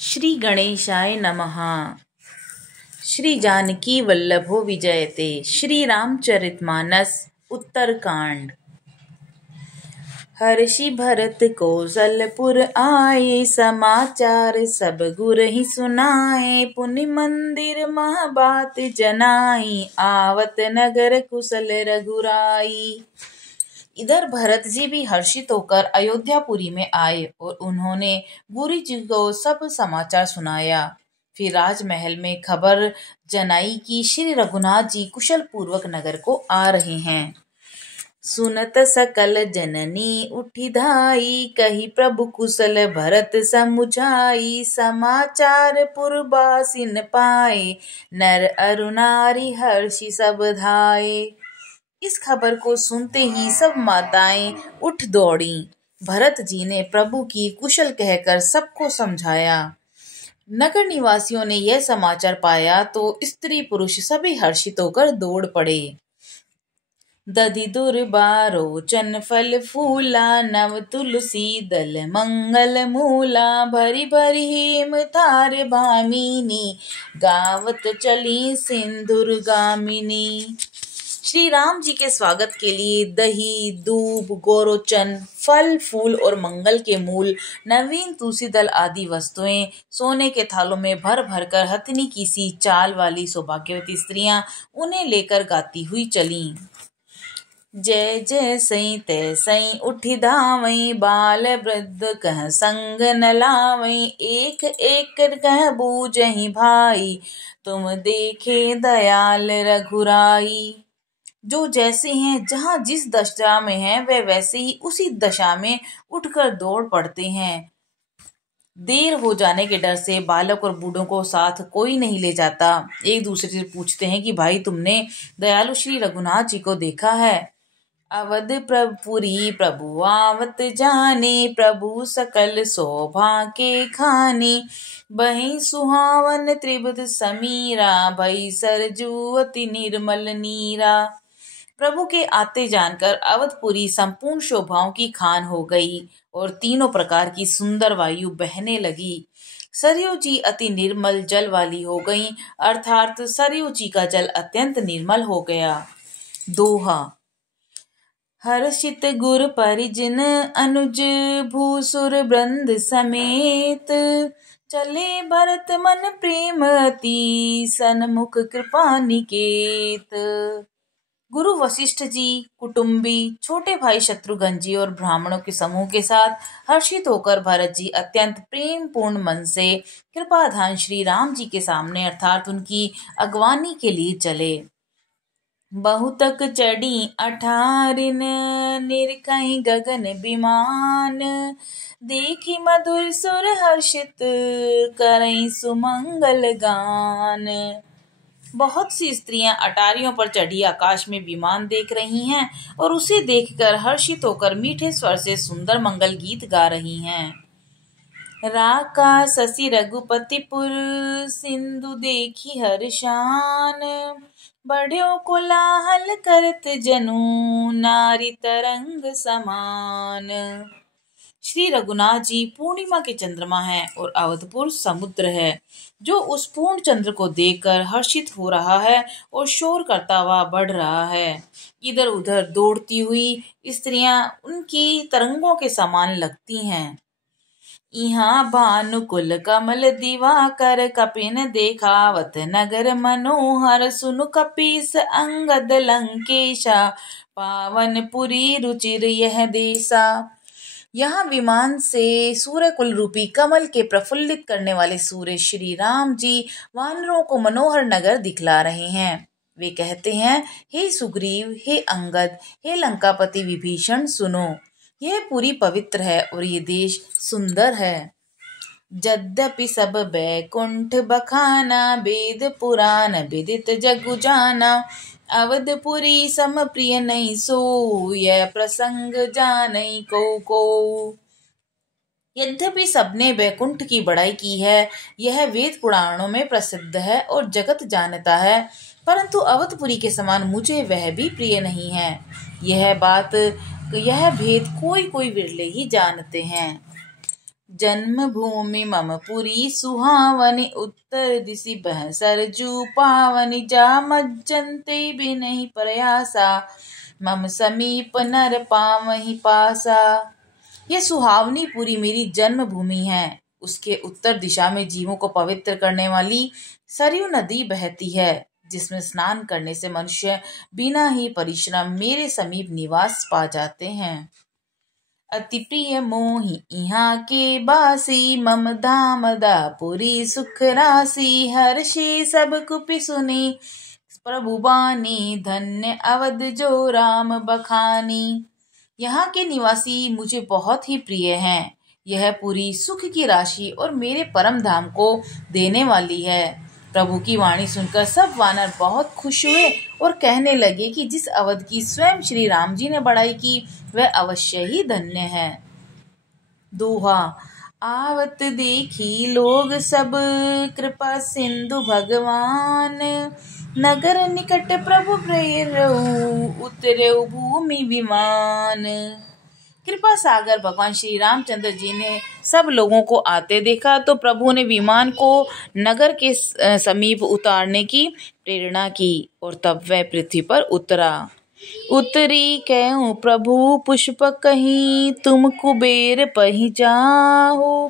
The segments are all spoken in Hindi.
श्री गणेशाय नमः। श्री जानकी वल्लभो विजयते। श्री रामचरितमानस उत्तरकांड। हर्षि भरत कौशलपुर आए, समाचार सब गुर ही सुनाए। पुनि मंदिर मह बात जनाई, आवत नगर कुशल रघुराई। इधर भरत जी भी हर्षित होकर अयोध्यापुरी में आए और उन्होंने गुरु जी को सब समाचार सुनाया। फिर राजमहल में खबर जनाई कि श्री रघुनाथ जी कुशल पूर्वक नगर को आ रहे हैं। सुनत सकल जननी उठी धाई, कही प्रभु कुशल भरत समुझाई। समाचार पुरबासिन पाए, नर अरु नारी हर्षि सब धाये। इस खबर को सुनते ही सब माताएं उठ दौड़ी। भरत जी ने प्रभु की कुशल कहकर सबको समझाया। नगर निवासियों ने यह समाचार पाया तो स्त्री पुरुष सभी हर्षित होकर दौड़ पड़े। दधि दुर्बारोचन फल फूला, नव तुलसी दल मंगल मूला। भरी भरी हेम थार भामिनी, गावत चली सिंधुर गामिनी। श्री राम जी के स्वागत के लिए दही, दूब, गोरोचन, फल फूल और मंगल के मूल, नवीन तुलसी दल आदि वस्तुएं सोने के थालों में भर भर कर हथिनी की सी चाल वाली सौभाग्यवती स्त्रियां उन्हें लेकर गाती हुई चलीं। जय जय सई तय सई उठी धावई, बाल वृद्ध कह संग न लावई। एक एक कह बूझहि भाई, तुम देखे दयाल रघुराई। जो जैसे हैं, जहाँ जिस दशा में हैं, वे वैसे ही उसी दशा में उठकर दौड़ पड़ते हैं। देर हो जाने के डर से बालक और बूढ़ों को साथ कोई नहीं ले जाता। एक दूसरे से पूछते हैं कि भाई तुमने दयालु श्री रघुनाथ जी को देखा है? अवध प्रभुपुरी प्रभु आवत जाने, प्रभु सकल शोभा के खाने। बही सुहावन त्रिभुज समीरा, भई सरजू अति निर्मल नीरा। प्रभु के आते जानकर अवधपुरी संपूर्ण शोभाओं की खान हो गई और तीनों प्रकार की सुंदर वायु बहने लगी। सरयू जी अति निर्मल जल वाली हो गई, अर्थात सरयू जी का जल अत्यंत निर्मल हो गया। दोहा। हर्षित गुर परिजन अनुज, भूसुर वृंद समेत। चले भरत मन प्रेम अति, सन्मुख कृपा निकेत। गुरु वशिष्ठ जी, कुटुंबी, छोटे भाई शत्रुघ्न जी और ब्राह्मणों के समूह के साथ हर्षित होकर भरत जी अत्यंत प्रेम पूर्ण मन से कृपाधान श्री राम जी के सामने अर्थात उनकी अगवानी के लिए चले। बहुतक चढ़ी अठारिन, निरखहि गगन विमान। देखी मधुर सुर हर्षित, करई सुमंगल गान। बहुत सी स्त्रियां अटारियों पर चढ़ी आकाश में विमान देख रही हैं और उसे देखकर हर्षित होकर मीठे स्वर से सुंदर मंगल गीत गा रही हैं। राका शशि रघुपतिपुर, सिंधु देखी हर्षान। बढ़्यो कोलाहल करत जनु, नारी तरंग समान। श्री रघुनाथ जी पूर्णिमा के चंद्रमा हैं और अवधपुर समुद्र है, जो उस पूर्ण चंद्र को देखकर हर्षित हो रहा है और शोर करता हुआ बढ़ रहा है। इधर उधर दौड़ती हुई स्त्रियां उनकी तरंगों के समान लगती हैं। यहाँ भानुकुल कमल दिवाकर, कपिन देखावत नगर मनोहर। सुनु कपीस अंगद लंकेशा, पावनपुरी रुचिर यह देसा। यहाँ विमान से सूर्य कुल रूपी कमल के प्रफुल्लित करने वाले सूर्य श्री राम जी वानरों को मनोहर नगर दिखला रहे हैं। वे कहते हैं, हे सुग्रीव, हे अंगद, हे लंकापति विभीषण, सुनो, यह पूरी पवित्र है और ये देश सुंदर है। यद्यपि सब बैकुंठ बखाना, वेद पुराण विदित जगु जाना। अवधपुरी सम प्रिय नहीं सो, यह प्रसंग जानई को। यद्यपि सबने बैकुंठ की बड़ाई की है, यह वेद पुराणों में प्रसिद्ध है और जगत जानता है, परंतु अवधपुरी के समान मुझे वह भी प्रिय नहीं है। यह भेद कोई कोई विरले ही जानते हैं। जन्मभूमि मम पुरी सुहावनी, उत्तर दिशि बह सरजू पावनी, जा मज्जन्ते बिनहि प्रयासा, मम समीप नर पावहि पासा। यह सुहावनी पुरी मेरी जन्मभूमि है। उसके उत्तर दिशा में जीवों को पवित्र करने वाली सरयू नदी बहती है, जिसमें स्नान करने से मनुष्य बिना ही परिश्रम मेरे समीप निवास पा जाते हैं। अति प्रिय मोहि इहाँ के बासी, मम धाम दापुरी सुख राशि, हर्षि सब कुपि सुनी, प्रभु बानी, धन्य अवध जो राम बखानी। यहाँ के निवासी मुझे बहुत ही प्रिय हैं। यह पूरी सुख की राशि और मेरे परम धाम को देने वाली है। प्रभु की वाणी सुनकर सब वानर बहुत खुश हुए और कहने लगे कि जिस अवध की स्वयं श्री राम जी ने बड़ाई की वह अवश्य ही धन्य है। दोहा। आवत देखी लोग सब, कृपा सिंधु भगवान, नगर निकट प्रभु प्रेरऊ, उतरे भूमि विमान। कृपा सागर भगवान श्री रामचंद्र जी ने सब लोगों को आते देखा तो प्रभु ने विमान को नगर के समीप उतारने की प्रेरणा की और तब वह पृथ्वी पर उतरा। उतरी कहूँ प्रभु पुष्पक कहीं, तुम कुबेर पही जाहो,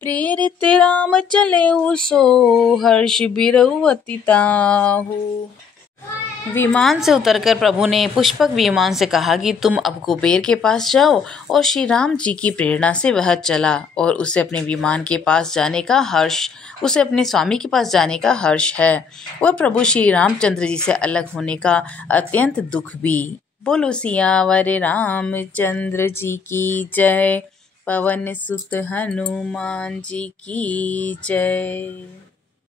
प्रेरित राम चले सो, हर्ष बिरऊ अति ताहू। विमान से उतरकर प्रभु ने पुष्पक विमान से कहा कि तुम अब कुबेर के पास जाओ, और श्री राम जी की प्रेरणा से वह चला और उसे अपने विमान के पास जाने का हर्ष, उसे अपने स्वामी के पास जाने का हर्ष है और प्रभु श्री रामचंद्र जी से अलग होने का अत्यंत दुख भी। बोलो सियावर रामचंद्र जी की जय, पवन सुत हनुमान जी की जय।